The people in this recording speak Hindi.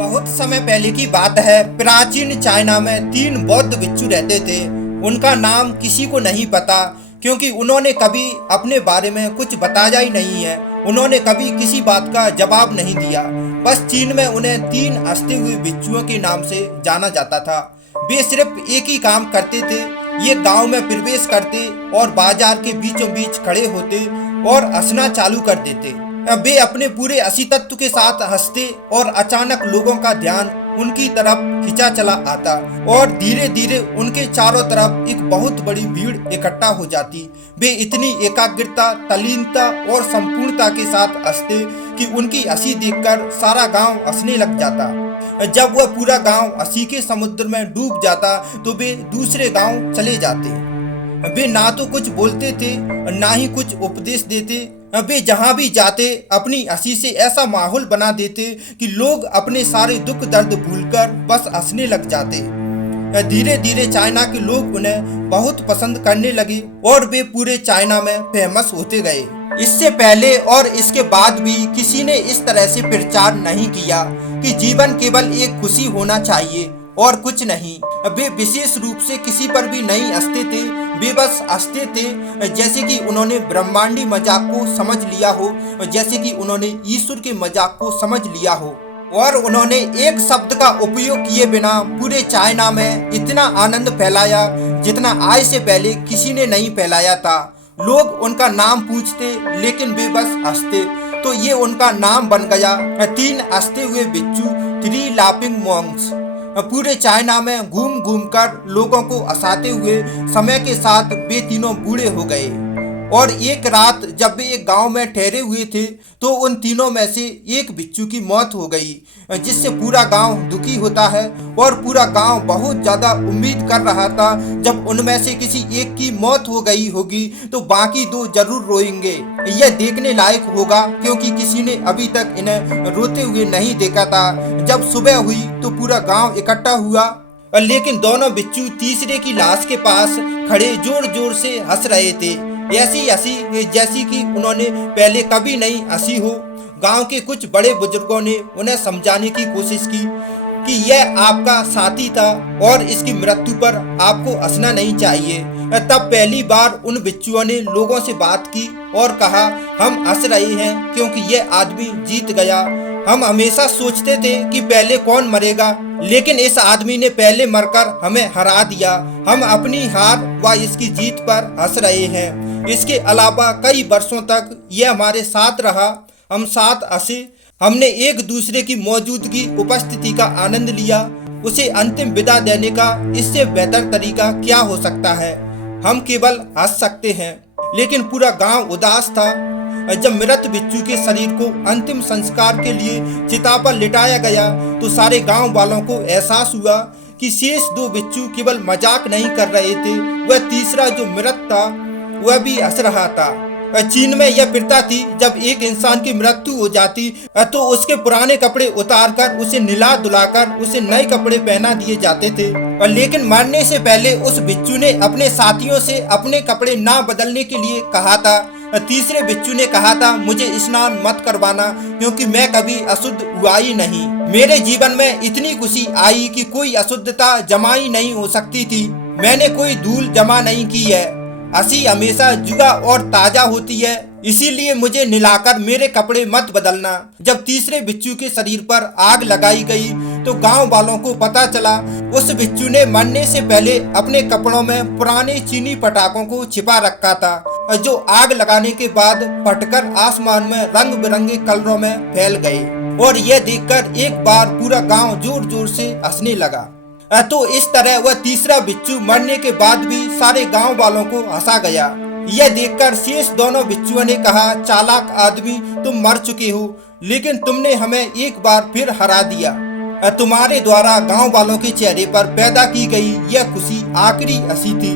बहुत समय पहले की बात है। प्राचीन चाइना में 3 बौद्ध भिक्षु रहते थे। उनका नाम किसी को नहीं पता, क्योंकि उन्होंने कभी अपने बारे में कुछ बताया ही नहीं है। उन्होंने कभी किसी बात का जवाब नहीं दिया। बस चीन में उन्हें 3 हंसते हुए भिक्षुओं के नाम से जाना जाता था। वे सिर्फ एक ही काम करते थे। ये गांव में प्रवेश करते और बाजार के बीचों बीच खड़े होते और हंसना चालू कर देते। वे अपने पूरे असीतत्व के साथ हंसते और अचानक लोगों का ध्यान उनकी तरफ खिंचा चला आता और धीरे धीरे उनके चारों तरफ एक बहुत बड़ी भीड़ इकट्ठा हो जाती। वे इतनी एकाग्रता, तल्लीनता और संपूर्णता के साथ हंसते कि उनकी हंसी देखकर सारा गांव हंसने लग जाता। जब वह पूरा गांव हंसी के समुद्र में डूब जाता तो वे दूसरे गांव चले जाते। वे ना तो कुछ बोलते थे, ना ही कुछ उपदेश देते। वे जहाँ भी जाते अपनी हंसी से ऐसा माहौल बना देते कि लोग अपने सारे दुख दर्द भूलकर बस हंसने लग जाते। धीरे धीरे चाइना के लोग उन्हें बहुत पसंद करने लगे और वे पूरे चाइना में फेमस होते गए। इससे पहले और इसके बाद भी किसी ने इस तरह से प्रचार नहीं किया कि जीवन केवल एक खुशी होना चाहिए और कुछ नहीं। वे विशेष रूप से किसी पर भी नहीं हंसते थे। वे बस हंसते थे जैसे कि उन्होंने ब्रह्मांडी मजाक को समझ लिया हो, जैसे कि उन्होंने ईश्वर के मजाक को समझ लिया हो। और उन्होंने एक शब्द का उपयोग किए बिना पूरे चाइना में इतना आनंद फैलाया जितना आज से पहले किसी ने नहीं फैलाया था। लोग उनका नाम पूछते लेकिन वे बस हंसते, तो ये उनका नाम बन गया 3 हंसते हुए भिक्षु, 3 लाफिंग मॉन्क्स। पूरे चाइना में घूम घूम कर लोगों को हंसाते हुए समय के साथ वे तीनों बूढ़े हो गए। और एक रात जब वे एक गांव में ठहरे हुए थे तो उन तीनों में से एक भिक्षु की मौत हो गई, जिससे पूरा गांव दुखी होता है और पूरा गांव बहुत ज्यादा उम्मीद कर रहा था जब उनमें से किसी एक की मौत हो गई होगी तो बाकी 2 जरूर रोएंगे। यह देखने लायक होगा क्योंकि किसी ने अभी तक इन्हें रोते हुए नहीं देखा था। जब सुबह हुई तो पूरा गाँव इकट्ठा हुआ, लेकिन दोनों भिक्षु तीसरे की लाश के पास खड़े जोर जोर से हंस रहे थे। ऐसी हंसी जैसी कि उन्होंने पहले कभी नहीं हंसी हो। गांव के कुछ बड़े बुजुर्गों ने उन्हें समझाने की कोशिश की कि यह आपका साथी था और इसकी मृत्यु पर आपको हंसना नहीं चाहिए। तब पहली बार उन भिक्षुओं ने लोगों से बात की और कहा, हम हंस रहे हैं क्योंकि यह आदमी जीत गया। हम हमेशा सोचते थे कि पहले कौन मरेगा, लेकिन इस आदमी ने पहले मरकर हमें हरा दिया। हम अपनी हार व इसकी जीत पर हंस रहे हैं। इसके अलावा कई वर्षों तक यह हमारे साथ रहा। हम साथ हंसे, हमने एक दूसरे की मौजूदगी, उपस्थिति का आनंद लिया। उसे अंतिम विदा देने का इससे बेहतर तरीका क्या हो सकता है। हम केवल हंस सकते हैं। लेकिन पूरा गांव उदास था। जब मृत भिक्षु के शरीर को अंतिम संस्कार के लिए चिता पर लिटाया गया तो सारे गांव वालों को एहसास हुआ कि शेष 2 भिक्षु केवल मजाक नहीं कर रहे थे, वह तीसरा जो मृत था वह भी हंस रहा था। चीन में यह प्रथा थी, जब एक इंसान की मृत्यु हो जाती तो उसके पुराने कपड़े उतारकर उसे निला धुलाकर उसे नए कपड़े पहना दिए जाते थे। लेकिन मरने से पहले उस भिक्षु ने अपने साथियों से अपने कपड़े ना बदलने के लिए कहा था। तीसरे भिक्षु ने कहा था, मुझे स्नान मत करवाना क्योंकि मैं कभी अशुद्ध हुआ ही नहीं। मेरे जीवन में इतनी खुशी आई कि कोई अशुद्धता जमा ही नहीं हो सकती थी। मैंने कोई धूल जमा नहीं की है। हंसी हमेशा जुगा और ताजा होती है, इसीलिए मुझे निलाकर मेरे कपड़े मत बदलना। जब तीसरे भिक्षु के शरीर पर आग लगाई गई तो गांव वालों को पता चला उस भिक्षु ने मरने से पहले अपने कपड़ों में पुराने चीनी पटाखों को छिपा रखा था, जो आग लगाने के बाद फटकर आसमान में रंग बिरंगे कलरों में फैल गए। और यह देखकर एक बार पूरा गांव जोर जोर से हंसने लगा। तो इस तरह वह तीसरा भिक्षु मरने के बाद भी सारे गांव वालों को हंसा गया। यह देखकर शेष दोनों भिक्षुओं ने कहा, चालाक आदमी, तुम मर चुके हो, लेकिन तुमने हमें एक बार फिर हरा दिया। तुम्हारे द्वारा गांव वालों के चेहरे पर पैदा की गई यह खुशी आखिरी हंसी थी।